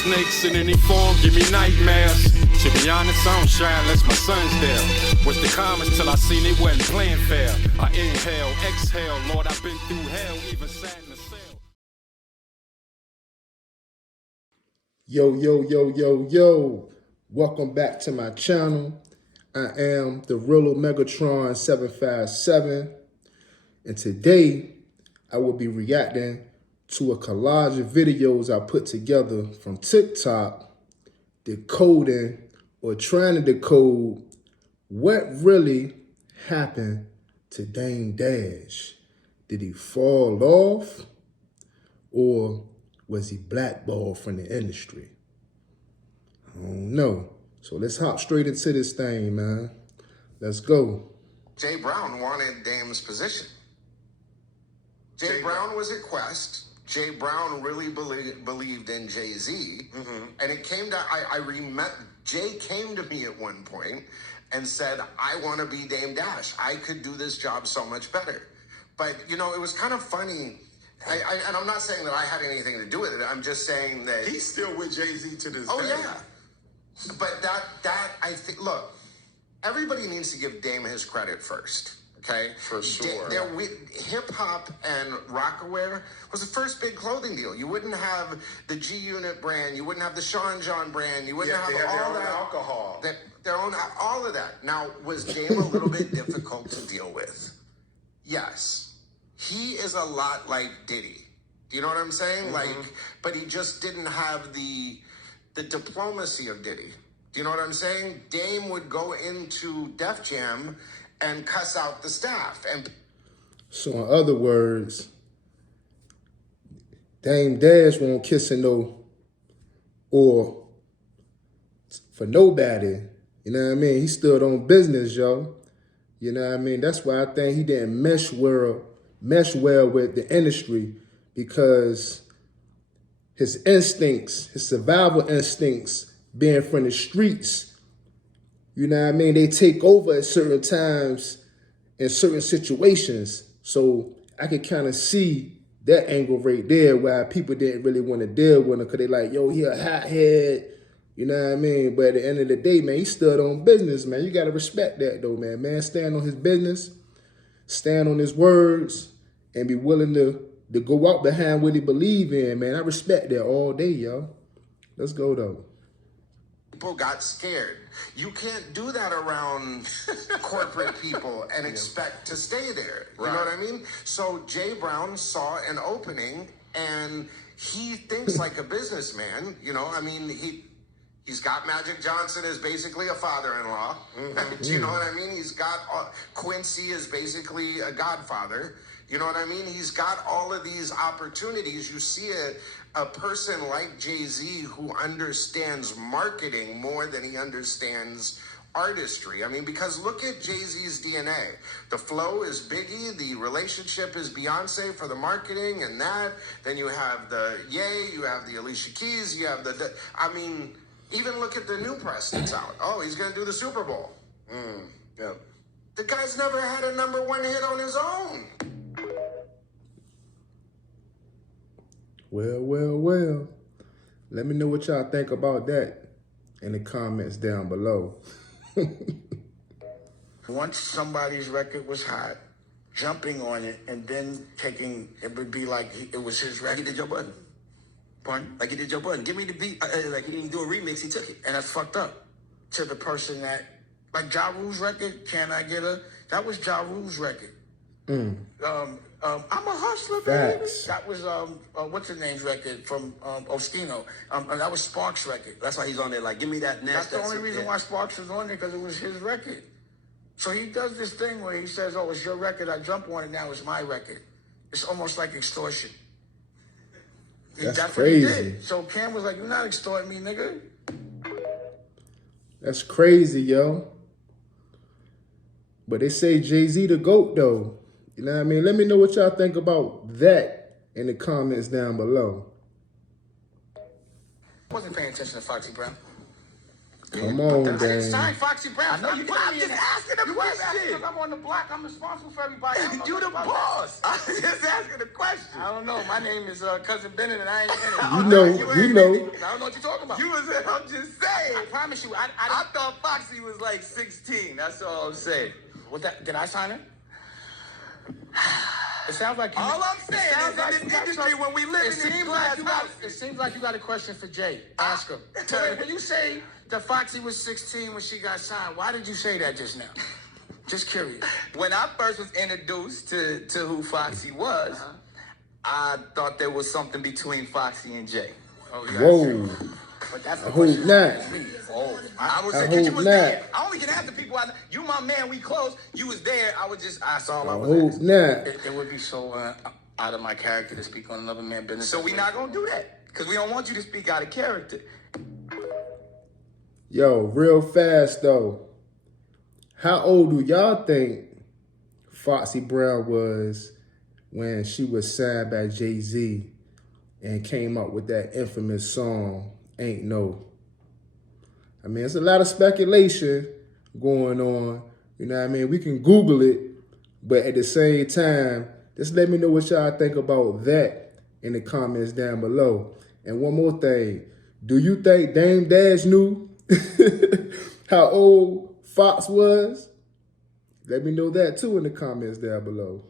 snakes in any form give me nightmares. To be honest, I don't shine unless my son's there. Was the comments till I seen it wasn't playing fair. I inhale, exhale, Lord, I've been through hell, even sat in the cell. Yo, yo, yo, yo, yo. Welcome back to my channel. I am the real Megatron 757. And today, I will be reacting to a collage of videos I put together from TikTok, decoding or trying to decode what really happened to Dame Dash. Did he fall off or was he blackballed from the industry? I don't know. So let's hop straight into this thing, man. Let's go. Jay Brown wanted Dame's position. Jay Brown was at Quest. Jay Brown really believed in Jay-Z. And it came to, I remember, Jay came to me at one point and said, I want to be Dame Dash. I could do this job so much better. But, you know, it was kind of funny. And I'm not saying that I had anything to do with it. I'm just saying that he's still with Jay-Z to this day. Oh, yeah. But that, I think, look, everybody needs to give Dame his credit first. Okay, for sure. Hip-hop and rockaware was the first big clothing deal. You wouldn't have the G Unit brand. You wouldn't have the Sean John brand. You wouldn't have all that alcohol. Their own, all of that. Now, was Dame a little bit difficult to deal with? Yes. He is a lot like Diddy. Do you know what I'm saying? Like, but he just didn't have the diplomacy of Diddy. Do you know what I'm saying? Dame would go into Def Jam and cuss out the staff. And so in other words, Dame Dash won't kiss no or for nobody. You know what I mean? He stood on business, yo. You know what I mean? That's why I think he didn't mesh well with the industry, because his instincts, his survival instincts, being from the streets, you know what I mean, they take over at certain times in certain situations. So I could kind of see that angle right there, why people didn't really want to deal with him, because they like, yo, he a hothead, you know what I mean? But at the end of the day, man, he stood on business, man. You got to respect that, though, man. Man, stand on his business, stand on his words, and be willing to go out behind what he believe in, man. I respect that all day, yo. Let's go, though. People got scared. You can't do that around corporate people and expect to stay there. You know what I mean? So Jay Brown saw an opening, and he thinks like a businessman. You know, I mean, he's got Magic Johnson as basically a father-in-law. Do you know what I mean? He's got Quincy is basically a godfather. You know what I mean? He's got all of these opportunities. You see a person like Jay-Z who understands marketing more than he understands artistry. I mean, because look at Jay-Z's DNA. The flow is Biggie. The relationship is Beyonce for the marketing and that. Then you have the Ye, you have the Alicia Keys, you have the I mean, even look at the new press that's out. Oh, he's going to do the Super Bowl. The guy's never had a #1 hit on his own. Well. Let me know what y'all think about that in the comments down below. Once somebody's record was hot, jumping on it and then taking, it would be like it was his record. Like he did Joe Budden. Pardon? Like he did Joe Budden. Give me the beat. Like he didn't do a remix, he took it. And that's fucked up to the person that, like Ja Rule's record, Can I Get A? That was Ja Rule's record. I'm a hustler, baby. Facts. That was what's his name's record from Oskino. That was Sparks' record. That's why he's on there. Like, give me that. That's the only reason why Sparks was on there, because it was his record. So he does this thing where he says, "Oh, it's your record. I jump on it. Now it's my record." It's almost like extortion. That's crazy. So Cam was like, "You're not extorting me, nigga." That's crazy, yo. But they say Jay-Z the GOAT, though. You know what I mean? Let me know what y'all think about that in the comments down below. I wasn't paying attention to Foxy Brown. Come on, I didn't sign Dan. Foxy Brown. I know you. I'm just asking a You keep asking question. because I'm on the block. I'm responsible for everybody. I don't know You the nothing about boss. I'm just asking a question. that. I don't know. My name is Cousin Bennett, and I ain't in it. You know, you know. I don't know what you're talking about. You was. I'm just saying. I promise you. I thought Foxy was like 16. That's all I'm saying. What that? Did I sign it? It sounds like you. All I'm saying it sounds is like in you this got industry, trouble. when we live It in these seems glass like you got. houses. It seems like you got a question for Jay. Ask him. When you say that Foxy was 16 when she got signed, why did you say that just now? Just curious. When I first was introduced to who Foxy was, I thought there was something between Foxy and Jay. Oh, yeah. Whoa. But that's the I hope question. not. Oh, I was I saying, 'cause you hope was not. there. I only can ask the people. You my man. We close. You was there. That's all I I was hope asking. not. it would be so out of my character to speak on another man's business. So we not gonna do that because we don't want you to speak out of character. Yo, real fast though. How old do y'all think Foxy Brown was when she was signed by Jay-Z and came out with that infamous song, Ain't No? I mean, it's a lot of speculation going on. You know what I mean? We can Google it, but at the same time, just let me know what y'all think about that in the comments down below. And one more thing. Do you think Dame Dash knew how old Fox was? Let me know that too in the comments down below.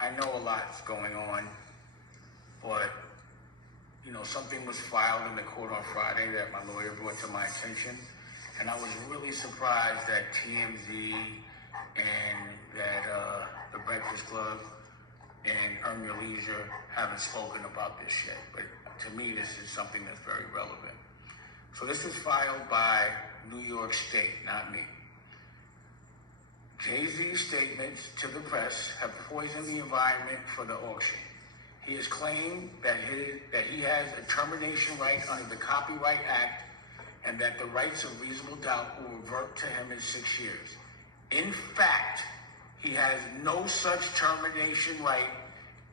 I know a lot's going on, but something was filed in the court on Friday that my lawyer brought to my attention, and I was really surprised that TMZ and that the Breakfast Club and Earn Your Leisure haven't spoken about this yet. But to me, this is something that's very relevant. So this was filed by New York State, not me. Jay-Z's statements to the press have poisoned the environment for the auction. He has claimed that he has a termination right under the Copyright Act and that the rights of reasonable doubt will revert to him in 6 years. In fact, he has no such termination right,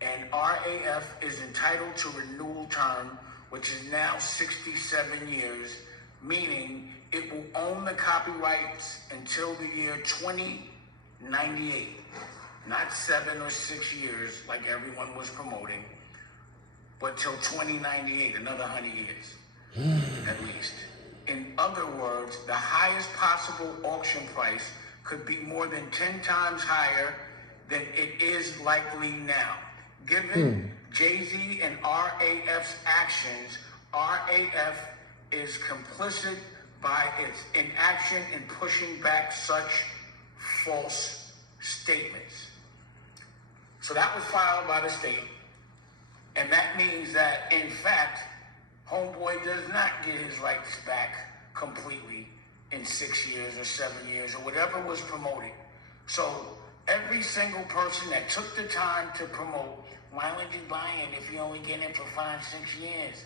and RAF is entitled to renewal term, which is now 67 years, meaning it will own the copyrights until the year 2098. Not 7 or 6 years like everyone was promoting, but till 2098, another 100 years at least. In other words, the highest possible auction price could be more than 10 times higher than it is likely now. Given Jay-Z and RAF's actions, RAF is complicit by its inaction in pushing back such false statements. So that was filed by the state, and that means that, in fact, Homeboy does not get his rights back completely in 6 years or 7 years or whatever was promoted. So every single person that took the time to promote, why would you buy it if you only get it for 5, 6 years?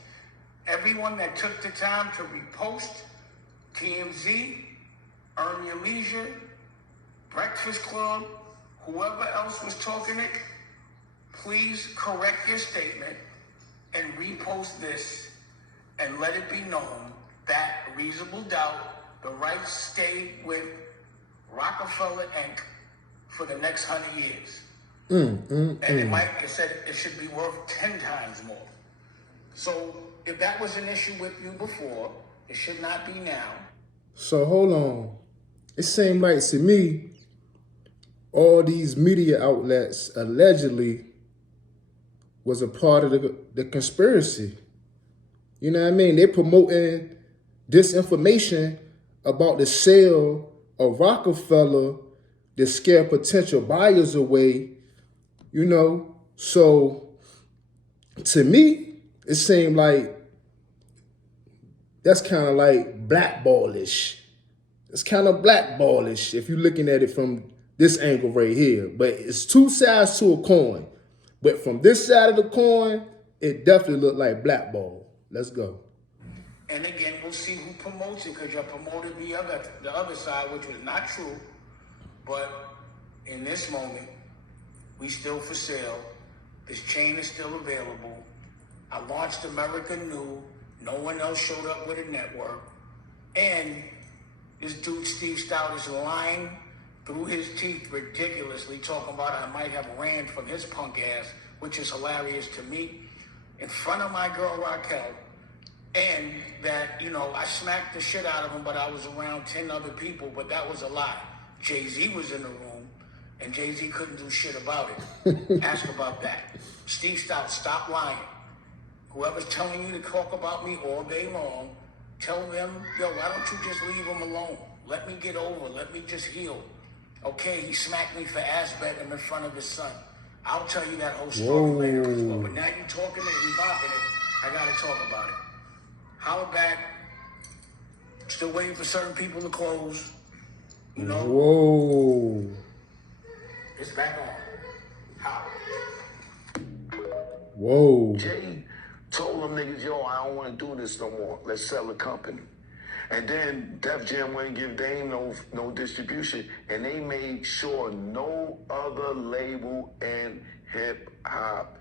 Everyone that took the time to repost TMZ, Earn Your Leisure, Breakfast Club, whoever else was talking it, please correct your statement and repost this and let it be known that reasonable doubt, the rights stay with Rockefeller Inc. for the next 100 years. And it said it should be worth 10 times more. So if that was an issue with you before, it should not be now. So hold on. It seemed like to me, all these media outlets allegedly was a part of the conspiracy. You know what I mean? They promoting disinformation about the sale of Rockefeller to scare potential buyers away, you know? So to me, it seemed like that's kind of like blackballish. It's kind of blackballish if you're looking at it from this angle right here. But it's two sides to a coin. But from this side of the coin, it definitely looked like blackball. Let's go. And again, we'll see who promotes it, because you promoted the other side, which was not true. But in this moment, we still for sale. This chain is still available. I launched America New No one else showed up with a network. And this dude, Steve Stout, is lying through his teeth ridiculously, talking about I might have ran from his punk ass, which is hilarious to me, in front of my girl Raquel. And that, you know, I smacked the shit out of him, but I was around 10 other people, but that was a lie. Jay-Z was in the room, and Jay-Z couldn't do shit about it. Ask about that. Steve Stout, stop lying. Whoever's telling you to talk about me all day long, tell them, yo, why don't you just leave him alone? Let me get over, let me just heal. Okay, he smacked me for ass betting in front of his son. I'll tell you that whole story later as well, but now you talking it, you bopping it, I gotta talk about it. Holla back. Still waiting for certain people to close. You know? Whoa. It's back on. Holla. Whoa. Jay told them niggas, yo, I don't want to do this no more. Let's sell the company. And then Def Jam wouldn't give Dame no distribution. And they made sure no other label in hip hop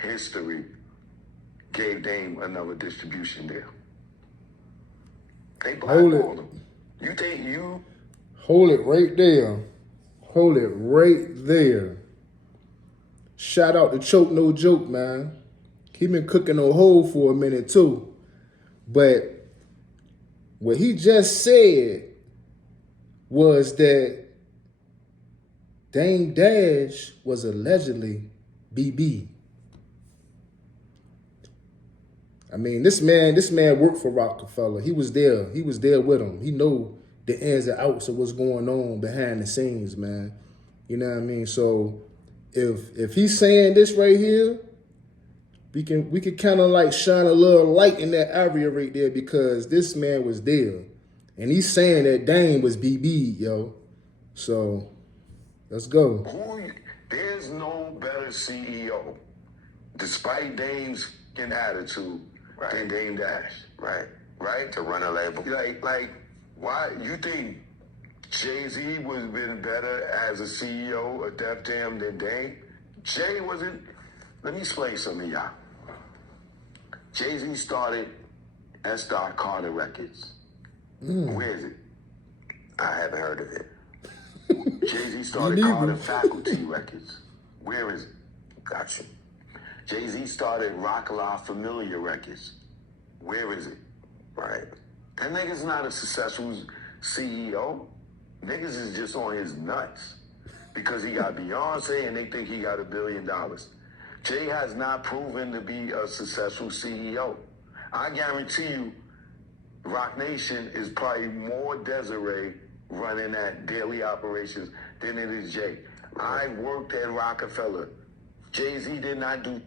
history gave Dame another distribution deal. They blackballed him. You think you... Hold it right there. Hold it right there. Shout out to Choke No Joke, man. He been cooking on hold for a minute too. But what he just said was that Dame Dash was allegedly BB. I mean, this man worked for Rockefeller. He was there. He was there with him. He know the ins and outs of what's going on behind the scenes, man. You know what I mean? So if he's saying this right here, we can kind of like shine a little light in that area right there because this man was there. And he's saying that Dame was BB, yo. So let's go. There's no better CEO, despite Dame's attitude, than Dame Dash. Right? To run a label. Like, why you think Jay-Z would have been better as a CEO of Def Jam than Dame? Jay wasn't. Let me explain something, y'all. Jay-Z started S. Carter Records. Where is it? I haven't heard of it. Jay-Z started Carter Faculty Records. Where is it? Gotcha. Jay-Z started Rock La Familia Records. Where is it? Right. That nigga's not a successful CEO. Niggas is just on his nuts because he got Beyonce and they think he got $1 billion. Jay has not proven to be a successful CEO. I guarantee you, Rock Nation is probably more Desiree running that daily operations than it is Jay. I worked at Rockefeller. Jay-Z did not do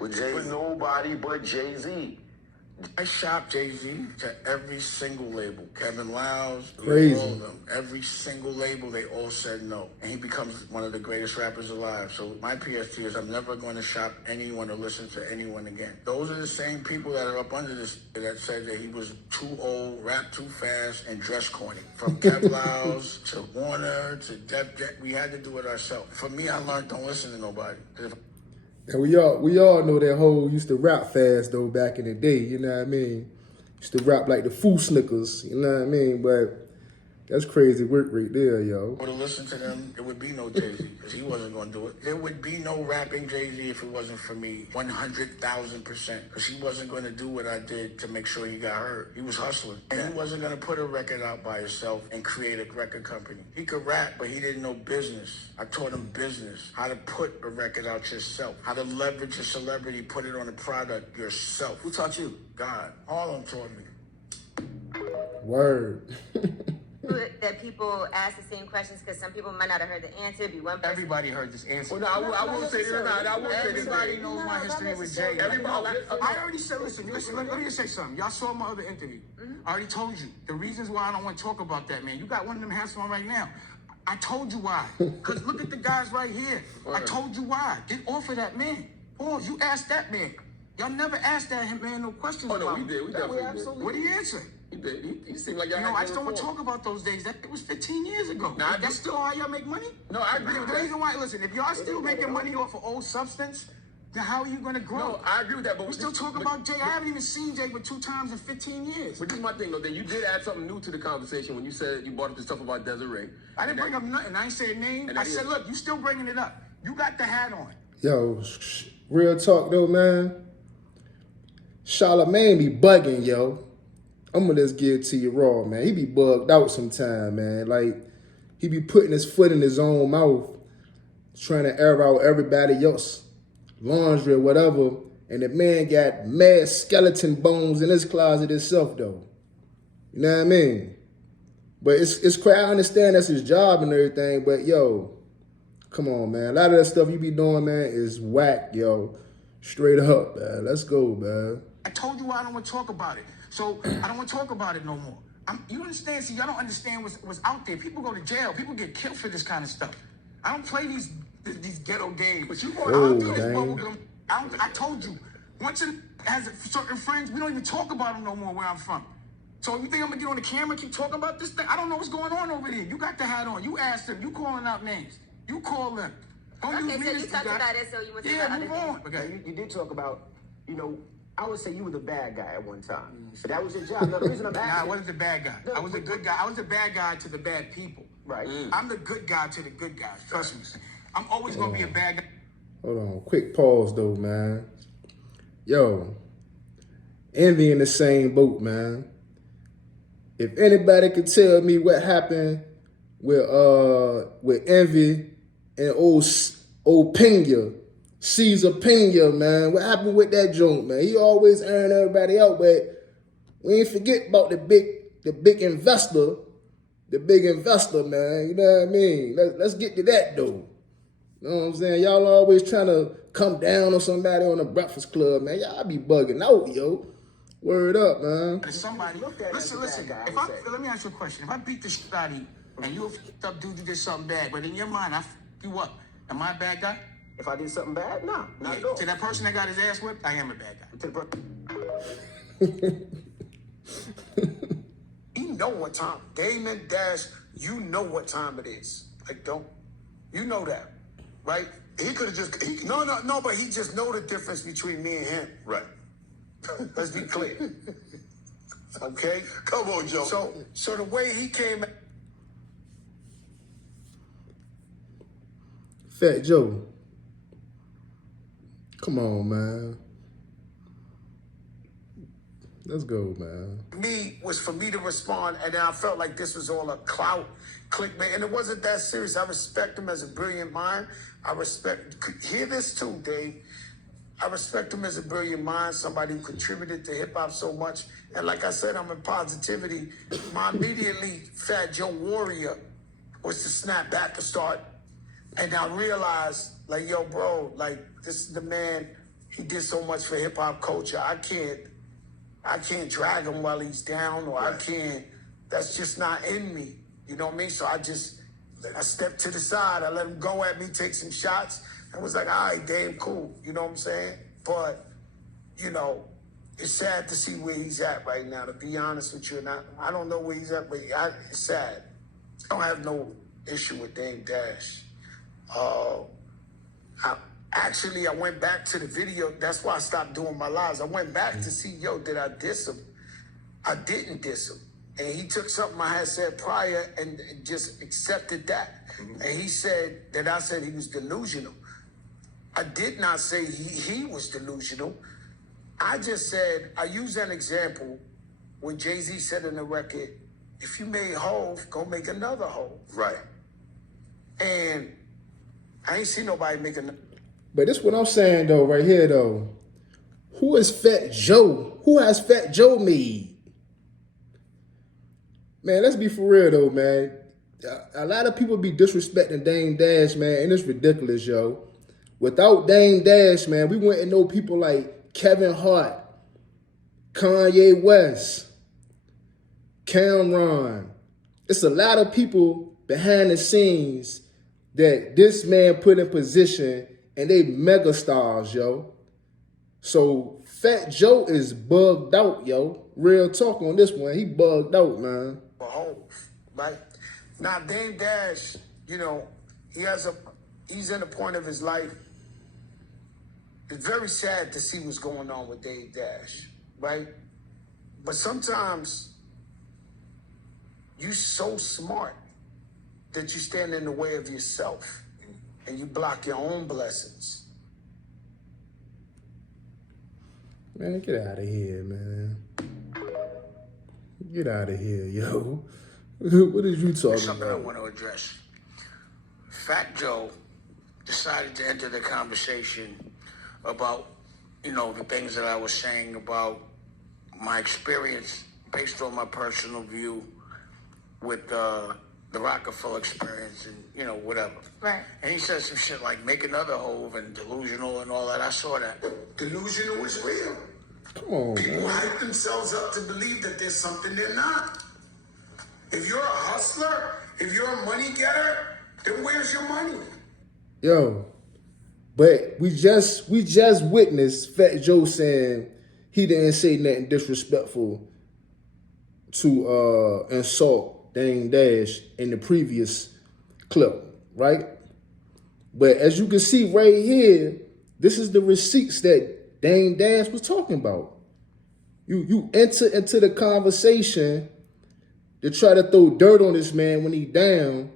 with nobody but Jay-Z. I shopped Jay-Z to every single label. Kevin Liles, Crazy. all of them. Every single label, they all said no. And he becomes one of the greatest rappers alive. So my PST is I'm never going to shop anyone or listen to anyone again. Those are the same people that are up under this that said that he was too old, rapped too fast, and dressed corny. From Kev Liles to Warner to Def Jam, we had to do it ourselves. For me, I learned don't listen to nobody. And we all know that whole used to rap fast though back in the day, you know what I mean? Used to rap like the Foo Snickers, you know what I mean? But that's crazy work right there, yo. Would have listened to them, there would be no Jay-Z, because he wasn't going to do it. There would be no rapping Jay-Z if it wasn't for me, 100,000%, because he wasn't going to do what I did to make sure he got hurt. He was hustling, and he wasn't going to put a record out by himself and create a record company. He could rap, but he didn't know business. I taught him business, how to put a record out yourself, how to leverage a celebrity, put it on a product yourself. Who taught you? God. Harlem taught me. Word. That people ask the same questions because some people might not have heard the answer. Be one person. Everybody heard this answer. Well, no, I will say this. Everybody knows my history with Jay. I already said, listen, let me just say something. Y'all saw my other interview. I already told you. The reasons why I don't want to talk about that, man. You got one of them hats on right now. I told you why. Because look at the guys right here. I told you why. Get off of that man. Paul, you asked that man. Y'all never asked that man no questions about we did. We definitely did. What did he answer? He did. He seemed like y'all I just don't want to talk about those days. That it was 15 years ago. Nah, that's still how y'all make money? No, I agree with The that. reason why, listen, if y'all still making money off of old substance, Then how are you gonna grow? No, I agree with that, but we still talk about Jay. I haven't even seen Jay but 2 times in 15 years. But this is my thing, though. That you did add something new to the conversation when you said you brought up the stuff about Desiree. I didn't bring up nothing. I ain't say a name. I said, look, you still bringing it up. You got the hat on. Yo, real talk though, man. Charlamagne be bugging, yo. I'm gonna just give it to you raw, man. He be bugged out sometime, man. Like, he be putting his foot in his own mouth, trying to air out everybody else laundry or whatever. And the man got mad skeleton bones in his closet himself, though. You know what I mean? But it's crazy. I understand that's his job and everything, but yo, come on, man. A lot of that stuff you be doing, man, is whack, yo. Straight up, man. Let's go, man. I told you I don't want to talk about it. So I don't want to talk about it no more. You understand? See, y'all don't understand what's out there. People go to jail. People get killed for this kind of stuff. I don't play these ghetto games. But you going out there this bubblegum. I told you. Once it has certain friends, we don't even talk about them no more where I'm from. So you think I'm going to get on the camera and keep talking about this thing? I don't know what's going on over there. You got the hat on. You asked them. You calling out names. You call them. Don't use me so you talked about it, so you went to the move on. Okay, you did talk about, I would say you were the bad guy at one time. So that was your job. Now, the reason I'm asking... Nah, I wasn't the bad guy. I was a good guy. I was the bad guy to the bad people. Right. I'm the good guy to the good guys. Trust me. I'm always going to be a bad guy. Hold on. Quick pause, though, man. Yo, Envy in the same boat, man. If anybody could tell me what happened with Envy and old Pena, Caesar Pena, man. What happened with that joint, man? He always earned everybody out, but we ain't forget about the big investor, man. You know what I mean? Let's get to that, though. You know what I'm saying? Y'all always trying to come down on somebody on the Breakfast Club, man. Y'all be bugging out, yo. Word up, man. Somebody, listen. Let me ask you a question. If I beat the shit out of you and you a f***ed up dude, you did something bad, but in your mind, I f*** you up. Am I a bad guy? If I did something bad, no, not at all. To that person that got his ass whipped, I am a bad guy. You know what time. Damon Dash, you know what time it is. Like, don't. You know that, right? He could have just... No, but he just know the difference between me and him. Right. Let's be clear. Okay? Come on, Joe. So the way he came... Fat Joe. Come on, man. Let's go, man. Was for me to respond, and then I felt like this was all a clout clickbait, and it wasn't that serious. I respect him as a brilliant mind. Hear this too, Dave. I respect him as a brilliant mind, somebody who contributed to hip-hop so much. And like I said, I'm in positivity. My immediately Fat Joe Warrior was to snap back and start. And I realized, like, yo, bro, like, this is the man. He did so much for hip-hop culture. I can't drag him while he's down, or I can't. That's just not in me. You know what I mean? So I stepped to the side. I let him go at me, take some shots, and was like, all right, damn, cool. You know what I'm saying? But, it's sad to see where he's at right now, to be honest with you. And I don't know where he's at, but it's sad. I don't have no issue with Dame Dash. I went back to the video. That's why I stopped doing my lives. I went back to see, did I diss him? I didn't diss him. And he took something I had said prior and just accepted that. Mm-hmm. And he said that I said he was delusional. I did not say he was delusional. I just said, I used an example when Jay-Z said in the record, if you made Hove, go make another Hove. Right. And I ain't seen nobody make another. But this what I'm saying, though, right here, though. Who is Fat Joe? Who has Fat Joe made? Man, let's be for real, though, man. A lot of people be disrespecting Dame Dash, man, and it's ridiculous, yo. Without Dame Dash, man, we wouldn't know people like Kevin Hart, Kanye West, Cameron. It's a lot of people behind the scenes that this man put in position, and they mega stars, yo. So Fat Joe is bugged out, yo. Real talk on this one. He bugged out, man. Right? Now, Dame Dash, he's in a point of his life it's very sad to see what's going on with Dave Dash, right? But sometimes you so smart that you stand in the way of yourself and you block your own blessings. Man, get out of here, man. Get out of here, yo. What are you talking There's something about? I want to address. Fat Joe decided to enter the conversation about, the things that I was saying about my experience based on my personal view with the Rockefeller experience and, whatever. Right. And he said some shit like make another Hove and delusional and all that. I saw that. Delusional is real. Come on, People man. hype themselves up to believe that there's something they're not. If you're a hustler, if you're a money getter, then where's your money? Yo, but we just witnessed Fat Joe saying he didn't say nothing disrespectful to insult Dame Dash in the previous clip, right? But as you can see right here, this is the receipts that Dame Dash was talking about. You enter into the conversation to try to throw dirt on this man when he down.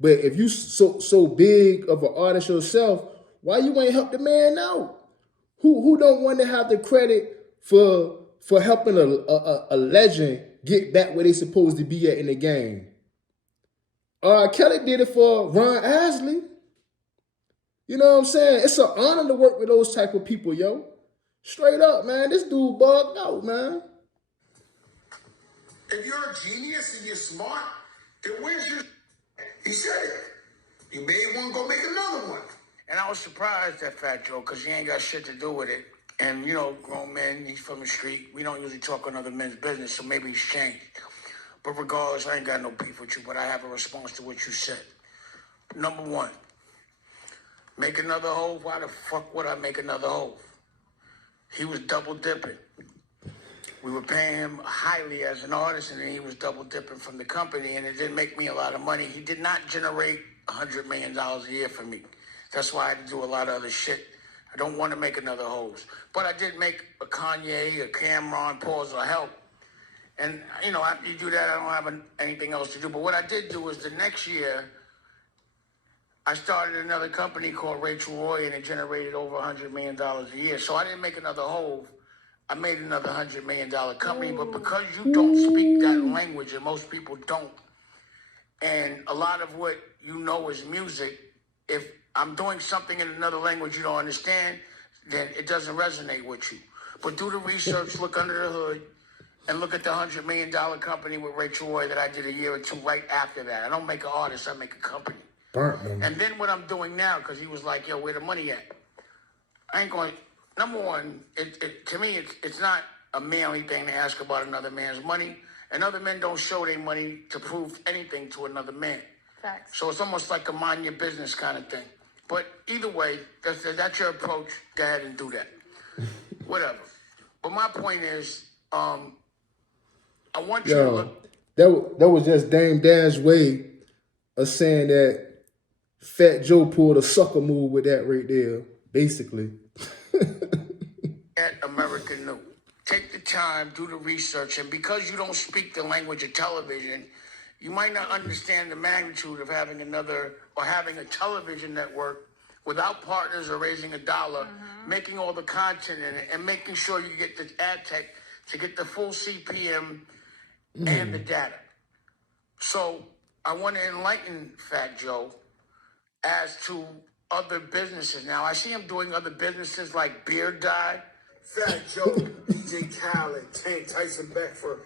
But if you so big of an artist yourself, why you ain't help the man out? Who don't want to have the credit for helping a legend get back where they supposed to be at in the game? Kelly did it for Ron Isley. You know what I'm saying? It's an honor to work with those type of people, yo. Straight up, man. This dude bugged out, man. If you're a genius and you're smart, then where's your... He said it. You made one, go make another one. And I was surprised at Fat Joe because he ain't got shit to do with it. And, grown men, he's from the street. We don't usually talk on other men's business, so maybe he's changed. But regardless, I ain't got no beef with you, but I have a response to what you said. Number one, make another Hove? Why the fuck would I make another Hove? He was double dipping. We were paying him highly as an artist, and then he was double dipping from the company, and it didn't make me a lot of money. He did not generate $100 million a year for me. That's why I had to do a lot of other shit. I don't want to make another Hove. But I did make a Kanye, a Cameron, Pause, or Help. And, after you do that, I don't have anything else to do. But what I did do is the next year, I started another company called Rachel Roy, and it generated over $100 million a year. So I didn't make another Hove. I made another $100 million company. But because you don't speak that language, and most people don't, and a lot of what you know is music, if I'm doing something in another language you don't understand, then it doesn't resonate with you. But do the research, look under the hood, and look at the $100 million company with Rachel Roy that I did a year or two right after that. I don't make an artist, I make a company. And then what I'm doing now, because he was like, yo, where the money at? I ain't going, number one, to me, it's not a manly thing to ask about another man's money. And other men don't show their money to prove anything to another man. Facts. So it's almost like a mind your business kind of thing. But either way, that's your approach. Go ahead and do that. Whatever. But my point is, I want you to look. That was just Dame Dash's way of saying that Fat Joe pulled a sucker move with that right there, basically. At American New. Take the time, do the research, and because you don't speak the language of television, you might not understand the magnitude of having having a television network without partners or raising a dollar, making all the content in it, and making sure you get the ad tech to get the full CPM and the data. So I want to enlighten Fat Joe as to other businesses. Now, I see him doing other businesses like Beard Dye. Fat Joe, DJ Khaled, Tank Tyson Beckford,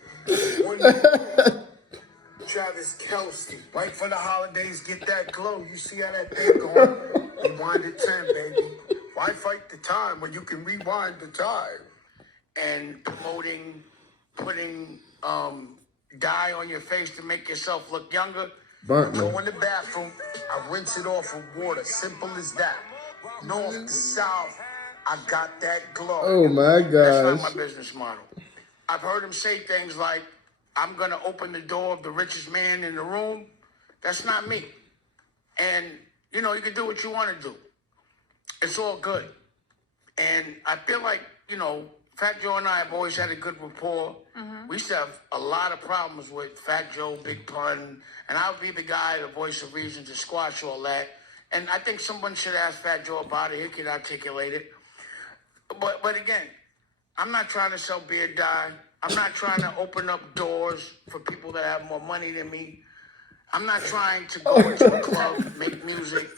Travis Kelce. Right for the holidays, get that glow. You see how that thing going? Rewind to 10, baby. Why fight the time when you can rewind the time? And promoting, putting dye on your face to make yourself look younger. Burnt me. Go in the bathroom, I rinse it off with water. Simple as that. North to south, I got that glow. Oh my gosh. That's not my business model. I've heard him say things like, I'm going to open the door of the richest man in the room. That's not me. And, you can do what you want to do. It's all good. And I feel like, Fat Joe and I have always had a good rapport. We used to have a lot of problems with Fat Joe, Big Pun, and I would be the guy, the voice of reason, to squash all that. And I think someone should ask Fat Joe about it. He could articulate it. But again, I'm not trying to sell beer dye. I'm not trying to open up doors for people that have more money than me. I'm not trying to go into a club, make music,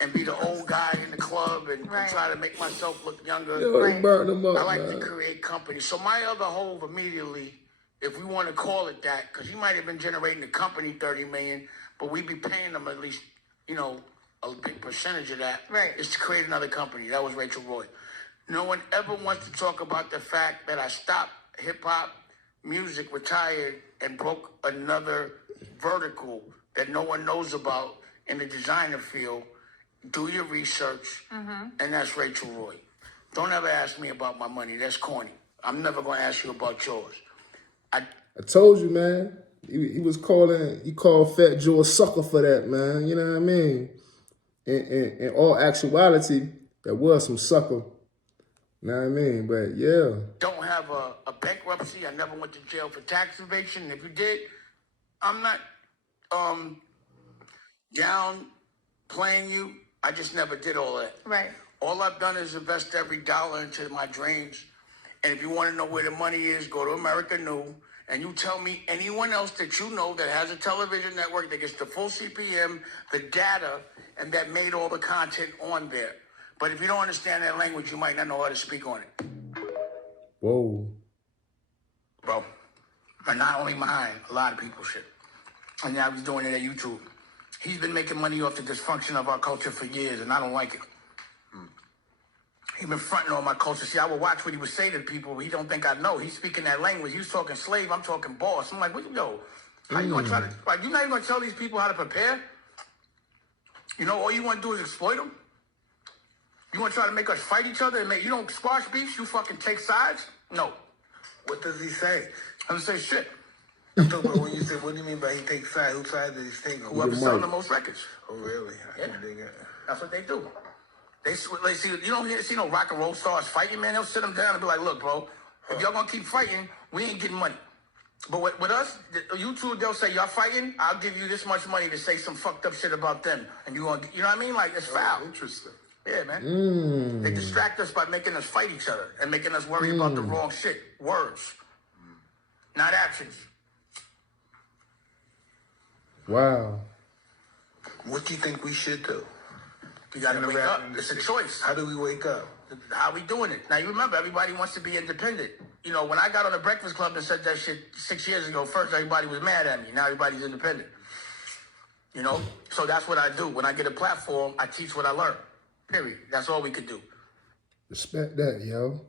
and be the old guy in the club and try to make myself look younger. I like to create company. So my other hove immediately, if we want to call it that, because he might have been generating the company $30 million, but we'd be paying them at least, a big percentage of that. Is to create another company. That was Rachel Roy. No one ever wants to talk about the fact that I stopped hip-hop music, retired, and broke another vertical that no one knows about in the designer field. Do your research, and that's Rachel Roy. Don't ever ask me about my money. That's corny. I'm never going to ask you about yours. I told you, man. He called Fat Joe a sucker for that, man. You know what I mean? In all actuality, there was some sucker. You know what I mean? But yeah. Don't have a bankruptcy. I never went to jail for tax evasion. If you did, I'm not down playing you. I just never did all that. All I've done is invest every dollar into my dreams. And if you want to know where the money is, go to America New. And you tell me anyone else that you know that has a television network that gets the full CPM, the data, and that made all the content on there. But if you don't understand that language, you might not know how to speak on it. Whoa. Bro. But not only mine, a lot of people's shit. And now he's doing it at YouTube. He's been making money off the dysfunction of our culture for years, and I don't like it. He's been fronting on my culture. See, I would watch what he would say to people, but he don't think I know. He's speaking that language. He was talking slave, I'm talking boss. I'm like, how you gonna try to, you're not even gonna tell these people how to prepare? All you want to do is exploit them? You want to try to make us fight each other and you don't squash beefs, you fucking take sides? No. What does he say? I don't say shit. So, but when you say, what do you mean by he takes sides? Who side does he take? Whoever's selling the most records. Oh, really? I can dig it. That's what they do. They see, you don't see no rock and roll stars fighting, man. They'll sit them down and be like, look, bro, if y'all gonna keep fighting, we ain't getting money. But with us, YouTube, they'll say, y'all fighting, I'll give you this much money to say some fucked up shit about them. And you know what I mean? Like, it's foul. Interesting. Yeah, man. They distract us by making us fight each other and making us worry about the wrong shit. Words, not actions. Wow. What do you think we should do? You gotta wake up. It's a choice. How do we wake up? How we doing it? Now, you remember, everybody wants to be independent. When I got on the Breakfast Club and said that shit 6 years ago, first everybody was mad at me. Now everybody's independent. So that's what I do. When I get a platform, I teach what I learn. Period. That's all we could do. Respect that, yo.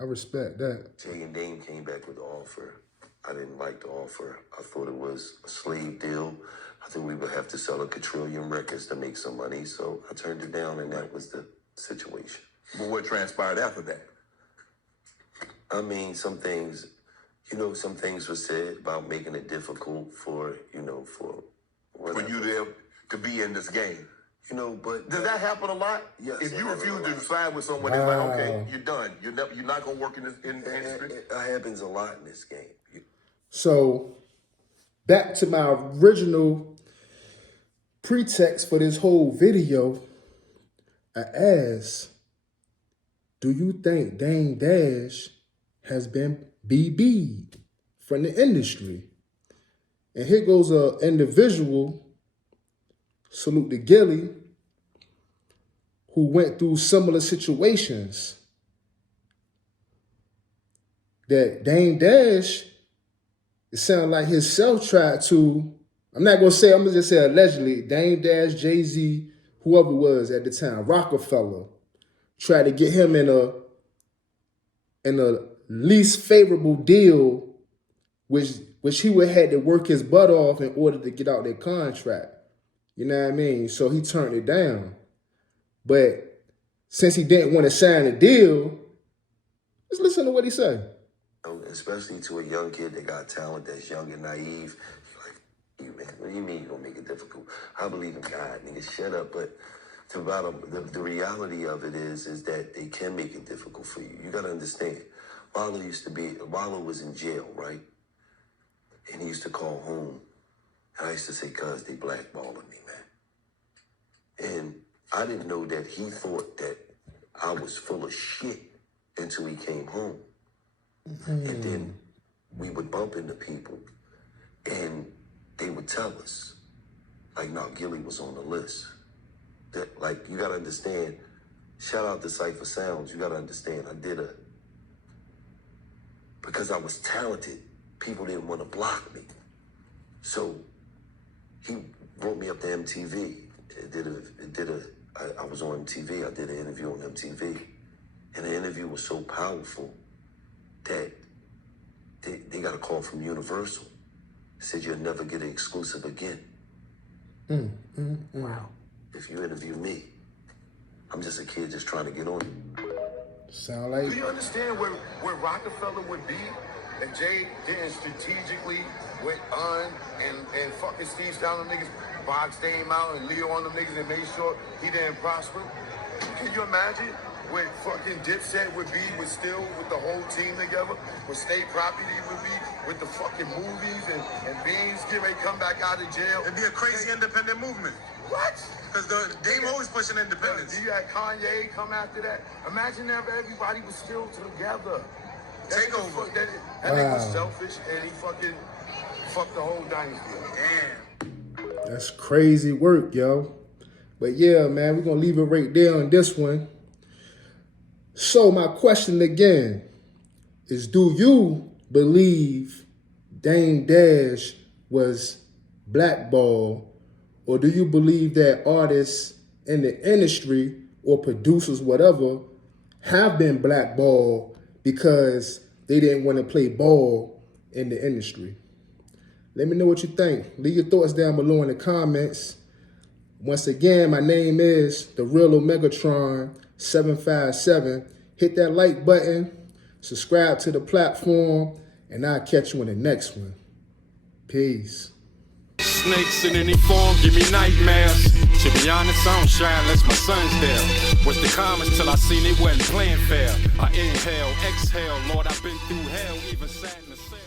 I respect that. Jay and Dame came back with the offer. I didn't like the offer. I thought it was a slave deal. I think we would have to sell a quadrillion records to make some money. So I turned it down, and that was the situation. But what transpired after that? I mean, some things were said about making it difficult for you to be in this game. But does that happen a lot? Yes. If you refuse to sign with someone, they're like, okay, you're done. You're not gonna work in this industry. It happens a lot in this game. So, back to my original pretext for this whole video, I asked, do you think Dame Dash has been BB'd from the industry? And here goes an individual, salute to Gilly, who went through similar situations. That Dame Dash, it sounded like himself tried to, I'm going to just say allegedly, Dame Dash, Jay-Z, whoever it was at the time, Rockefeller, tried to get him in a least favorable deal, which he would have had to work his butt off in order to get out their contract. You know what I mean? So he turned it down. But since he didn't want to sign a deal, let's listen to what he said. Especially to a young kid that got talent, that's young and naive. You're like, what do you mean you're going to make it difficult? I believe in God, nigga, shut up. But The reality of it is that they can make it difficult for you. You got to understand. Wallow was in jail, right? And he used to call home. And I used to say, cuz they blackballing me, man. And I didn't know that he thought that I was full of shit until he came home. And then we would bump into people and they would tell us, like, no, Gilly was on the list. That, like, you gotta understand, shout out to Cypher Sounds, you gotta understand, because I was talented, people didn't want to block me. So he brought me up to MTV. I was on MTV, I did an interview on MTV. And the interview was so powerful that they got a call from Universal. Said you'll never get an exclusive again. Wow. If you interview me, I'm just a kid just trying to get on you. Sound like... Do you understand where Rockefeller would be if Jay didn't strategically went on and fucking Steve Style them niggas boxed him out and Leo on them niggas and made sure he didn't prosper? Can you imagine where fucking Dipset would be with the whole team together? Where State Property would be with the fucking movies and Beans get ready to come back out of jail? It'd be a crazy independent movement. What? Because Dame always pushing independence. You had Kanye come after that. Imagine if everybody was still together. Take over. That nigga was selfish and he fucking fucked the whole dynasty. Damn. That's crazy work, yo. But yeah, man, we're going to leave it right there on this one. So my question again is, do you believe Dame Dash was blackballed, or do you believe that artists in the industry or producers, whatever, have been blackballed because they didn't want to play ball in the industry? Let me know what you think. Leave your thoughts down below in the comments. Once again, my name is The Real Omegatron 757. Hit that like button, subscribe to the platform, and I'll catch you in the next one. Peace. Snakes in any form give me nightmares. To be honest, I don't shine unless my son's there. Was the comments till I seen they wasn't playing fair. I inhale, exhale, Lord, I've been through hell, even sat in the cell.